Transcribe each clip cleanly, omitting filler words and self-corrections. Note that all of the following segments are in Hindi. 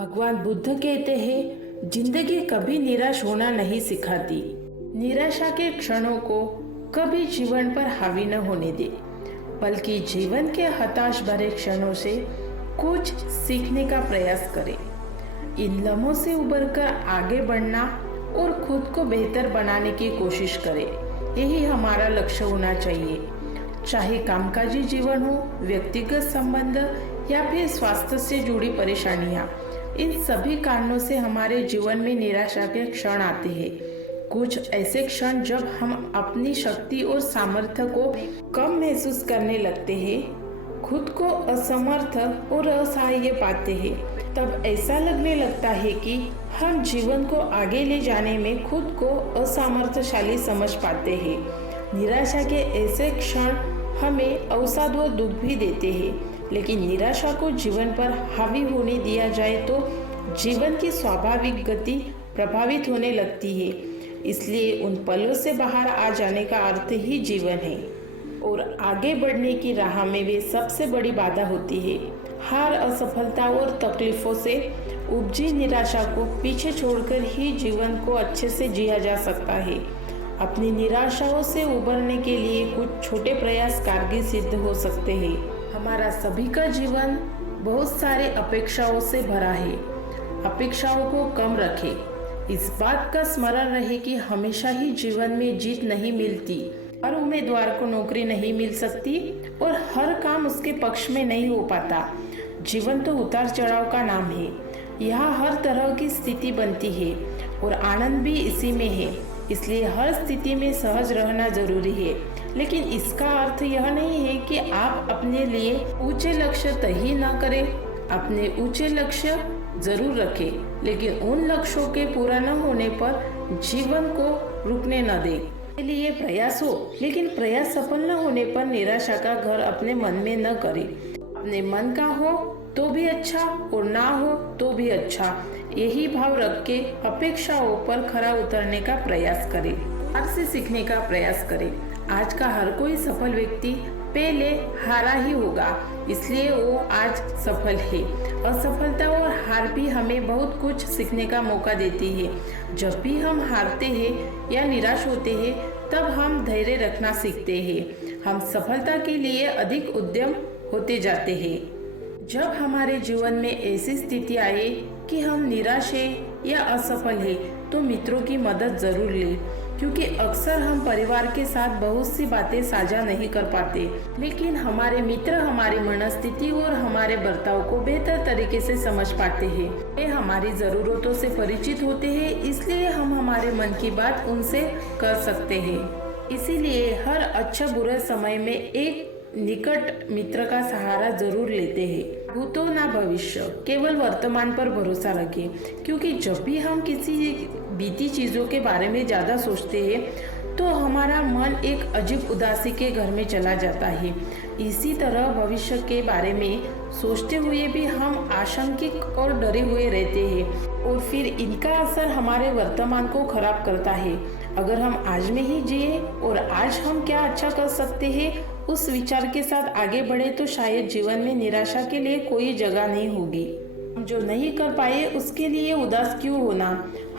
भगवान बुद्ध कहते हैं, जिंदगी कभी निराश होना नहीं सिखाती। निराशा के क्षणों को कभी जीवन पर हावी न होने दे, बल्कि जीवन के हताश भरे क्षणों से कुछ सीखने का प्रयास करें। इन लम्हों से उबरकर आगे बढ़ना और खुद को बेहतर बनाने की कोशिश करें। यही हमारा लक्ष्य होना चाहिए। चाहे कामकाजी जीवन हो, व्यक्तिगत संबंध या फिर स्वास्थ्य से जुड़ी परेशानियां, इन सभी कारणों से हमारे जीवन में निराशा के क्षण आते हैं। कुछ ऐसे क्षण जब हम अपनी शक्ति और सामर्थ्य को कम महसूस करने लगते हैं, खुद को असमर्थ और असहाय पाते हैं, तब ऐसा लगने लगता है कि हम जीवन को आगे ले जाने में खुद को असमर्थशाली समझ पाते हैं। निराशा के ऐसे क्षण हमें अवसाद व दुख भी देते हैं, लेकिन निराशा को जीवन पर हावी होने दिया जाए तो जीवन की स्वाभाविक गति प्रभावित होने लगती है। इसलिए उन पलों से बाहर आ जाने का अर्थ ही जीवन है और आगे बढ़ने की राह में वे सबसे बड़ी बाधा होती है। हार, असफलता और तकलीफों से उपजी निराशा को पीछे छोड़कर ही जीवन को अच्छे से जिया जा सकता है। अपनी निराशाओं से उबरने के लिए कुछ छोटे प्रयास कारगर सिद्ध हो सकते हैं। हमारा सभी का जीवन बहुत सारे अपेक्षाओं से भरा है। अपेक्षाओं को कम रखें। इस बात का स्मरण रहे कि हमेशा ही जीवन में जीत नहीं मिलती। हर उम्मीदवार को नौकरी नहीं मिल सकती और हर काम उसके पक्ष में नहीं हो पाता। जीवन तो उतार चढ़ाव का नाम है। यहाँ हर तरह की स्थिति बनती है और आनंद भी इसी में है। इसलिए हर स्थिति में सहज रहना जरूरी है, लेकिन इसका अर्थ यह नहीं है कि आप अपने लिए ऊंचे लक्ष्य तय ही न करें। अपने ऊंचे लक्ष्य जरूर रखें, लेकिन उन लक्ष्यों के पूरा न होने पर जीवन को रुकने न दें। के लिए प्रयास हो, लेकिन प्रयास सफल न होने पर निराशा का घर अपने मन में न करें। अपने मन का हो तो भी अच्छा और ना हो तो भी अच्छा, यही भाव रख के अपेक्षाओं पर खरा उतरने का प्रयास करें। हार से सीखने का प्रयास करें। आज का हर कोई सफल व्यक्ति पहले हारा ही होगा, इसलिए वो आज सफल है। असफलता और हार भी हमें बहुत कुछ सीखने का मौका देती है। जब भी हम हारते हैं या निराश होते हैं, तब हम धैर्य रखना सीखते हैं। हम सफलता के लिए अधिक उद्यम होते जाते हैं। जब हमारे जीवन में ऐसी स्थिति आए कि हम निराश हैं या असफल हैं, तो मित्रों की मदद जरूर लें, क्योंकि अक्सर हम परिवार के साथ बहुत सी बातें साझा नहीं कर पाते, लेकिन हमारे मित्र हमारी मनस्थिति और हमारे बर्ताव को बेहतर तरीके से समझ पाते हैं। वे हमारी जरूरतों से परिचित होते हैं, इसलिए हम हमारे मन की बात उनसे कर सकते हैं। इसीलिए हर अच्छा बुरे समय में एक निकट मित्र का सहारा जरूर लेते हैं। भूतो ना भविष्य, केवल वर्तमान पर भरोसा रखें, क्योंकि जब भी हम किसी बीती चीजों के बारे में ज्यादा सोचते हैं तो हमारा मन एक अजीब उदासी के घर में चला जाता है। इसी तरह भविष्य के बारे में सोचते हुए भी हम आशंकित और डरे हुए रहते हैं और फिर इनका असर हमारे वर्तमान को खराब करता है। अगर हम आज में ही जिए और आज हम क्या अच्छा कर सकते हैं, उस विचार के साथ आगे बढ़े, तो शायद जीवन में निराशा के लिए कोई जगह नहीं होगी। हम जो नहीं कर पाए उसके लिए उदास क्यों होना।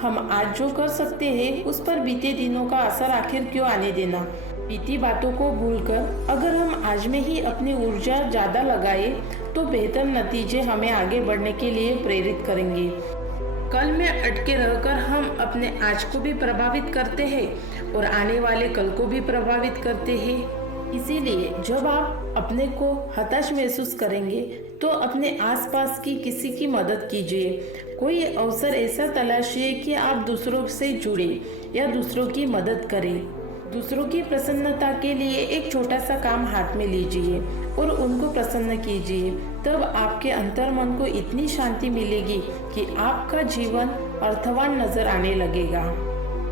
हम आज जो कर सकते हैं उस पर बीते दिनों का असर आखिर क्यों आने देना। बीती बातों को भूलकर अगर हम आज में ही अपनी ऊर्जा ज्यादा लगाए तो बेहतर नतीजे हमें आगे बढ़ने के लिए प्रेरित करेंगे। कल में अटके रहकर हम अपने आज को भी प्रभावित करते हैं और आने वाले कल को भी प्रभावित करते हैं। इसीलिए जब आप अपने को हताश महसूस करेंगे तो अपने आसपास की किसी की मदद कीजिए। कोई अवसर ऐसा तलाशिए कि आप दूसरों से जुड़े या दूसरों की मदद करें। दूसरों की प्रसन्नता के लिए एक छोटा सा काम हाथ में लीजिए और उनको प्रसन्न कीजिए। तब आपके अंतर्मन को इतनी शांति मिलेगी कि आपका जीवन अर्थवान नजर आने लगेगा।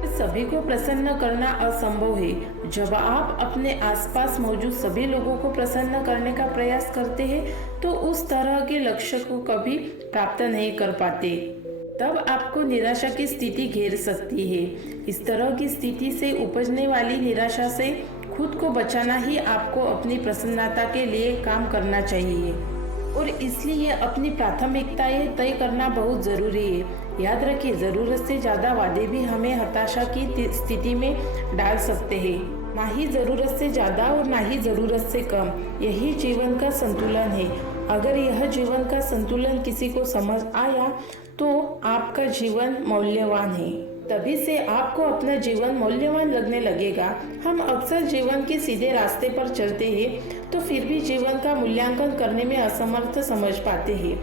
सभी को प्रसन्न करना असंभव है। जब आप अपने आसपास मौजूद सभी लोगों को प्रसन्न करने का प्रयास करते हैं तो उस तरह के लक्ष्य को कभी प्राप्त नहीं कर पाते। तब आपको निराशा की स्थिति घेर सकती है। इस तरह की स्थिति से उपजने वाली निराशा से खुद को बचाना ही आपको अपनी प्रसन्नता के लिए काम करना चाहिए। और इसलिए अपनी प्राथमिकताएं तय करना बहुत ज़रूरी है। याद रखिए, ज़रूरत से ज़्यादा वादे भी हमें हताशा की स्थिति में डाल सकते हैं। ना ही ज़रूरत से ज़्यादा और ना ही ज़रूरत से कम, यही जीवन का संतुलन है। अगर यह जीवन का संतुलन किसी को समझ आया तो आपका जीवन मौल्यवान है। तभी से आपको अपना जीवन मौल्यवान लगने लगेगा। हम अक्सर जीवन के सीधे रास्ते पर चलते हैं तो फिर भी जीवन का मूल्यांकन करने में असमर्थ समझ पाते हैं।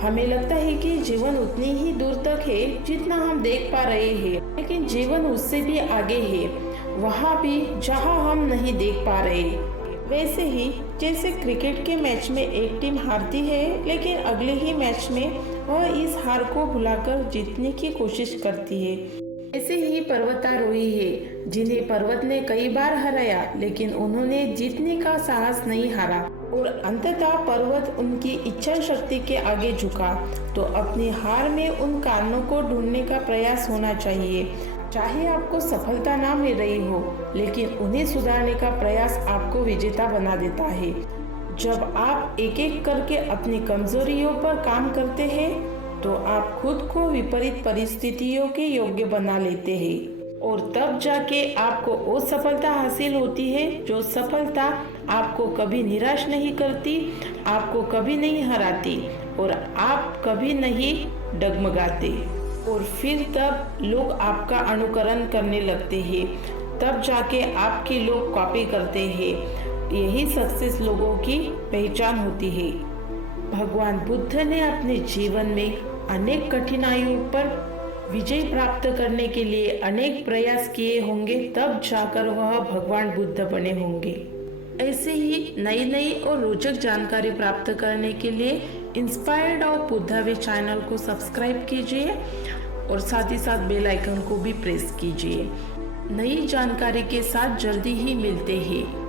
हमें लगता है कि जीवन उतनी ही दूर तक है जितना हम देख पा रहे हैं, लेकिन जीवन उससे भी आगे है, वहाँ भी जहाँ हम नहीं देख पा रहे। वैसे ही जैसे क्रिकेट के मैच में एक टीम हारती है, लेकिन अगले ही मैच में वह इस हार को भुलाकर जीतने की कोशिश करती है। ऐसे ही पर्वतारोही है जिन्हें पर्वत ने कई बार हराया, लेकिन उन्होंने जीतने का साहस नहीं हारा और अंततः पर्वत उनकी इच्छा शक्ति के आगे झुका। तो अपनी हार में उन कारणों को ढूंढने का प्रयास होना चाहिए। चाहे आपको सफलता ना मिल रही हो, लेकिन उन्हें सुधारने का प्रयास आपको विजेता बना देता है। जब आप एक एक करके अपनी कमजोरियों पर काम करते हैं तो आप खुद को विपरीत परिस्थितियों के योग्य बना लेते हैं और तब जाके आपको वो सफलता हासिल होती है जो सफलता आपको कभी निराश नहीं करती, आपको कभी नहीं हराती और आप कभी नहीं डगमगाते। और फिर तब लोग आपका अनुकरण करने लगते हैं, तब जाके आपके लोग कॉपी करते हैं। यही सक्सेस लोगों की पहचान होती है। भगवान बुद्ध ने अपने जीवन में अनेक कठिनाइयों पर विजय प्राप्त करने के लिए अनेक प्रयास किए होंगे, तब जाकर वह भगवान बुद्ध बने होंगे। ऐसे ही नई नई और रोचक जानकारी प्राप्त करने के लिए inspired of Buddha way channel को सब्सक्राइब कीजिए और साथ ही साथ बेल आइकन को भी प्रेस कीजिए। नई जानकारी के साथ जल्दी ही मिलते हैं।